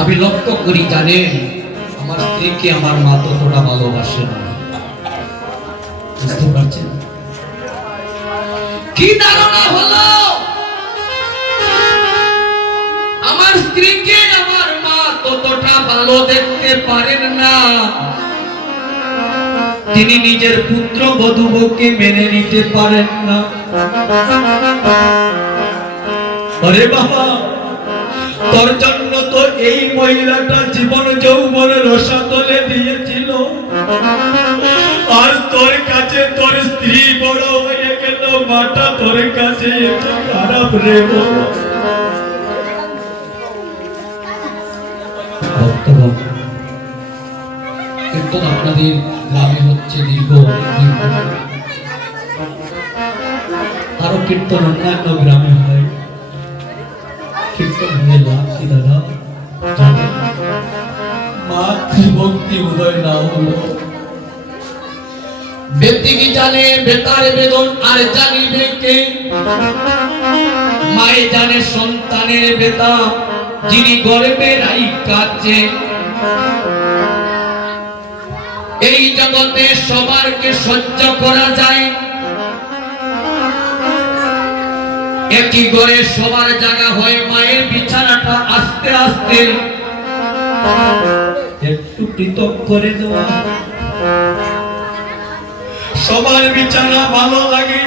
আমি লক্ষ্য করি জানেন, আমার স্ত্রীকে আমার মা ততটা ভালোবাসে না। বুঝতে পারছেন কি ধারণা হলো? আমার স্ত্রীকে আমার মা ততটা ভালো দেখতে পারেন না। তিনি নিজের পুত্র বধূকে মেনে নিতে পারেন না। আরে বাবা, তোর জন্য তো এই মহিলাটা জীবন যৌবন রসাতলে দিয়েছিল, আজ তোর কাছে তোর স্ত্রী বড় হয়ে গেল, মাটা তোর কাছে এত খারাপ রে বাবা। কীর্তন আপনাদের গ্রামে হচ্ছে দীর্ঘ অনেকদিন, আরো কীর্তন অন্যান্য গ্রামে হয়। কীর্তন হয়ে লাভ কি দাদা? মাতৃভক্তি উদয় না হলো। বেতিকি জানে বেতার বেদন, আর জানিবে কে? মায়ে জানে সন্তানের বেতা, যিনি গর্বে রাইখাছে। এই জগতে সবারকে সহ্য করা যায়, একই ঘরে সবার জায়গা হয়, মায়ের বিছানাটা আস্তে আস্তে একটু পৃথক করে দেওয়া। সবার বিছানা ভালো লাগে।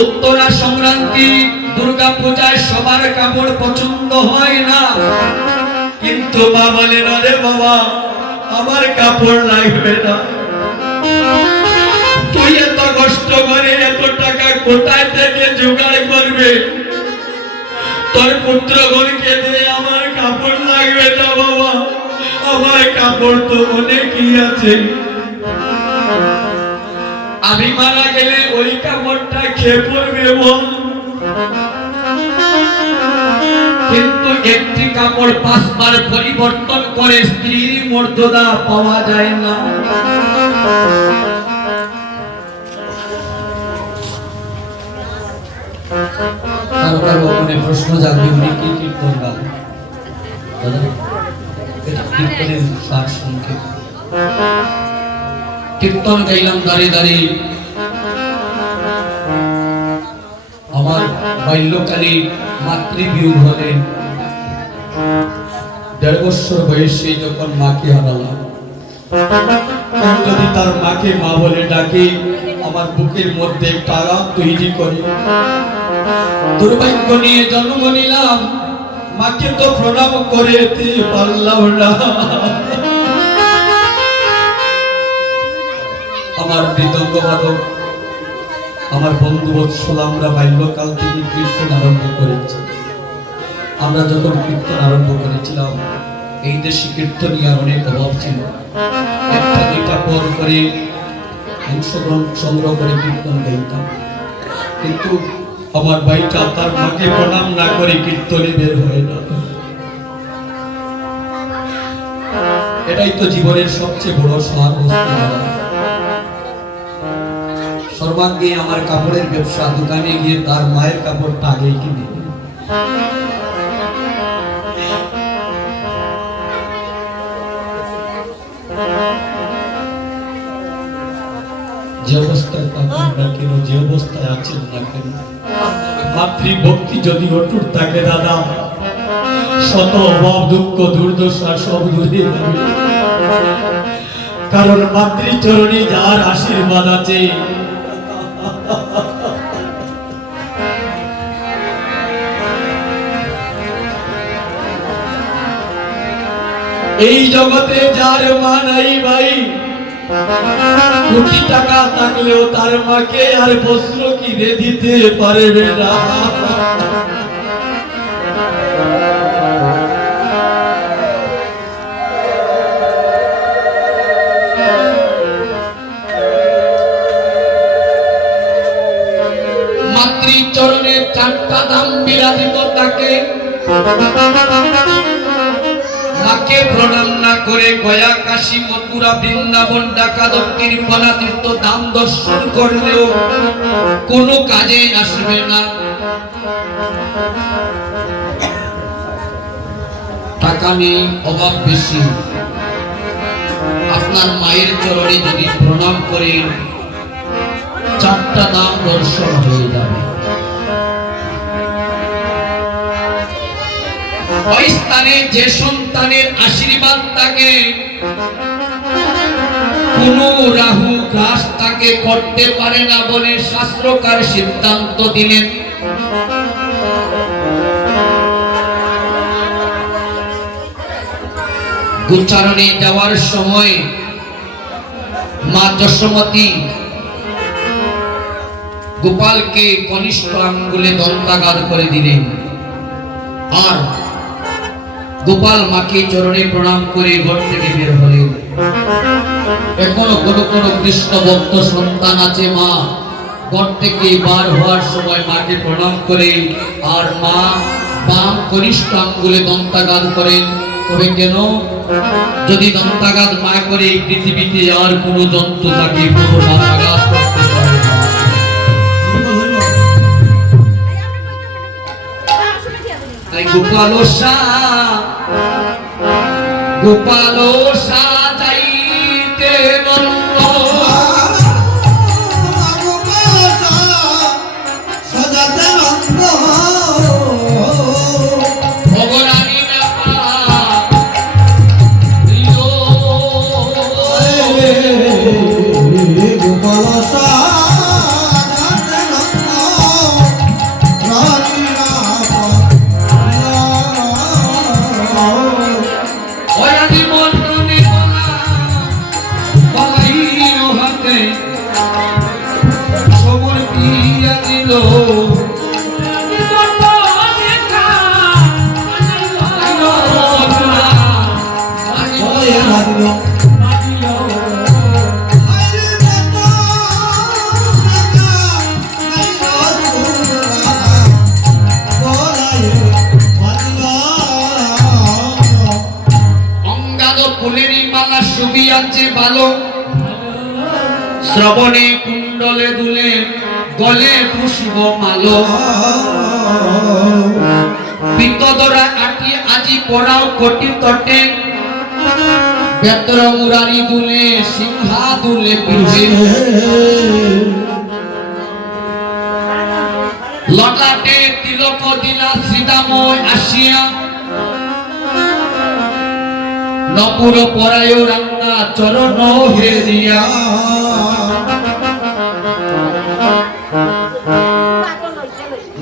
উত্তরা সংক্রান্তি, দুর্গা পূজায় সবার কাপড় পছন্দ হয় না, কিন্তু মা বলে না রে বাবা, আমার কাপড় লাগবে না। তুই এত কষ্ট করে এত টাকা কোথায় থেকে জোগাড় করবে? তোর পুত্রগণকে দিয়ে আমার কাপড় লাগবে না বাবা, আমার কাপড় তো অনেকই আছে। আমি মারা গেলে ওই কাপড়টা খেয়ে পড়বে বল। কিন্তু একটি কাপড় 5 বার পরিবর্তন করে স্ত্রীর মর্যাদা পাওয়া যায় না। কারো কারো মনে প্রশ্ন জাগবে, উনি কি কীর্তন গান? কীর্তনের সার সংক্ষেপ। কীর্তন গাইলাম দাঁড়িয়ে দাঁড়িয়ে। আমার বাল্যকালে মাতৃবিয়োগ হলে 1.5 বছর বয়সে যখন মাকে হারালাম, যদি তার মাকে মা বলে ডাকে, আমার বুকের মধ্যে একটা আঘাত তৈরি করে। দুর্ভাগ্য নিয়ে জন্ম নিলাম, মাকে তো প্রণাম করে পারলাম না। আমার মৃদঙ্গ বাদক, আমার বন্ধু বৎসল, আমরা বাল্যকাল থেকে কীর্তন আরম্ভ করেছি। আমরা যখন কীর্তন আরম্ভ করেছিলাম, এই দেশে কীর্তনিয়ার অনেক অভাব ছিল। একটা দুইটা পর করে অংশগ্রহণ সংগ্রহ করে কীর্তন গাইতাম, কিন্তু আমার ভাইটা তার মাকে প্রণাম না করে কীর্তনে বের হয় না। এটাই তো জীবনের সবচেয়ে বড় সার বস্তু। সর্বাঙ্গে আমার কাপড়ের ব্যবসা, দোকানে গিয়ে তার মায়ের কাপড়টা আগেই কিনে। যে অবস্থায় থাকুন না কেন, যে অবস্থায় আছেন না কেন, মাতৃভক্তি যদি অটুট থাকে দাদা, শত অভাব দুঃখ দুর্দশা সব দূরে যাবে। কারণ মাতৃচরণে যার আশীর্বাদ আছে, এই জগতে যার মা নাই ভাই, কোটি টাকা থাকলেও তার মাকে আর বস্ত্র কিনে দিতে পারবে না। মাতৃচরণে 4টা ধাম বিরাজিত থাকে। মাকে প্রণাম না করে গয়া, কাশী, মথুরা, বৃন্দাবন, ঢাকা, দক্ষিণ বনাতীর্থ ধাম দর্শন করলেও কোনো কাজে আসবে না। টাকা নেই, অভাব বেশি, আপনার মায়ের চরণে যদি প্রণাম করেন 4টা নাম দর্শন হয়ে যাবে। ওই স্থানে যে সন্তানের আশীর্বাদ থাকে কোন রাহু গ্রাস তাকে করতে পারে না বলে শাস্ত্রকার সিদ্ধান্ত দিলেন। গোচারণে যাওয়ার সময় মা যশোমতী গোপালকে কনিষ্ঠ আঙ্গুলে দন্তাঘাত করে দিলেন, আর গোপাল মাকে চরণে প্রণাম করে ঘর থেকে বের হলেন। এখনো কোন কৃষ্ণ ভক্ত সন্তান আছে, মা ঘর থেকে বার হওয়ার সময় মাকে প্রণাম করে আর মা বাম কনিষ্ঠ আঙ্গুলে দন্তাঘাত করেন। তবে কেন? যদি দন্তাঘাত মা করে এই পৃথিবীতে আর কোন জন্তু তাকে আঘাত করতে পারে না। তাই গোপাল সাজাইতে নন্দ ভালো শ্রবণে কুণ্ডলে দুলে গলে পুষ্প মালো পিতদরা আটি আজি পড়াও কোটি তটে বেত্র মুরারি দুলে সিংহা দুলে পিঠে লটাটে তিলক দিলা শ্রীদাময় আসিয়া নপুর পরায় রান্না চরণ হেরিয়া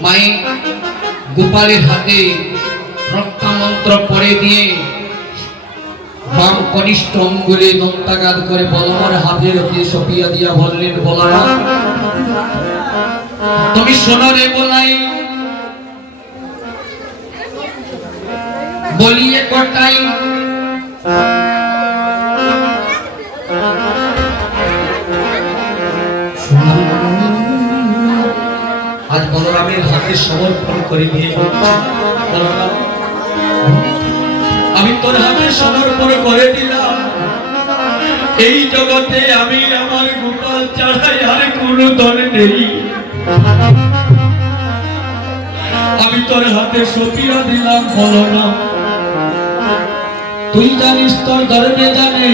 মাই গোপালের হাতে রক্ষা মন্ত্র পড়ে দিয়ে বাম কনিষ্ঠ অঙ্গুলে দন্তাঘাত করে বলবার হাতের হাতে সপিয়া দিয়া বললেন, বলারা তুমি শোনো রে বলাই, বলিয়ে কটাই আজ বলরামের হাতে সমর্পণ করে দিয়ে বলরাম, আমি তোর হাতে সমর্পণ করে দিলাম। এই জগতে আমি আমার গোপাল ছাড়াই আর কোনো ধন নেই। আমি তোর হাতে সপিয়া দিলাম। বলরাম, তুই জানিস তোর ধর্মে জানে